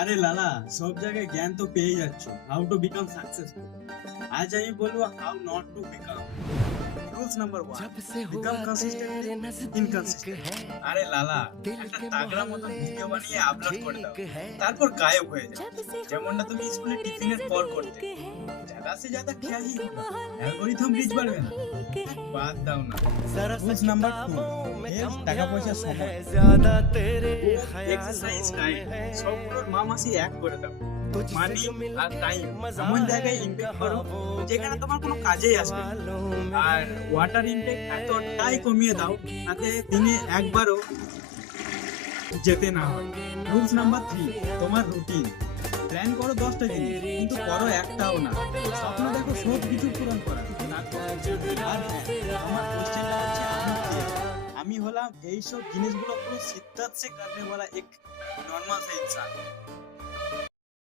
আরে লালা, সব জায়গায় জ্ঞান তো পেয়ে যাচ্ছ, হাউ টু বিকাম সাকসেসফুল। আজ আমি বলবো how not to become. Rules number 1, become consistently inconsistent. আরে লালা, একটা তাগড়া মতো ভিডিও বানিয়ে আপলোড করে দাও, তারপর গায়েব হয়ে যাও। যেমনটা তুমি স্কুলে টিফিনের পর করতে। ज्यादा से ज्यादा क्या ही होगा, অ্যালগরিদম রিচ বাড়বে না। বাদ দাও না। রুলস নাম্বার 2, হেলথ, টাকা পয়সা, সময়। এক্সারসাইজ, টাইম, সবগুলোর মা মাসি এক করে দাও। মানি আর টাইম এমন জায়গায় ইনভেস্ট করো যেখানে তোমার কোনো কাজেই আসবে না। আর ওয়াটার ইনটেক এতটাই কমিয়ে দাও যাতে দিনে একবারও যেতে না হয়। রুলস নাম্বার 3, তোমার রুটিন। প্ল্যান করো 10টা জিনিস, কিন্তু করো একটাও না। স্বপ্ন দেখো সব কিছু পূরণ করা। আর হ্যাঁ, আমার কোশ্চেনটা হচ্ছে আমি কে? আমি হলাম এইসব জিনিসগুলো পুরো সিদ্ধার্থ সে করনে वाला एक नॉर्मल सा इंसान।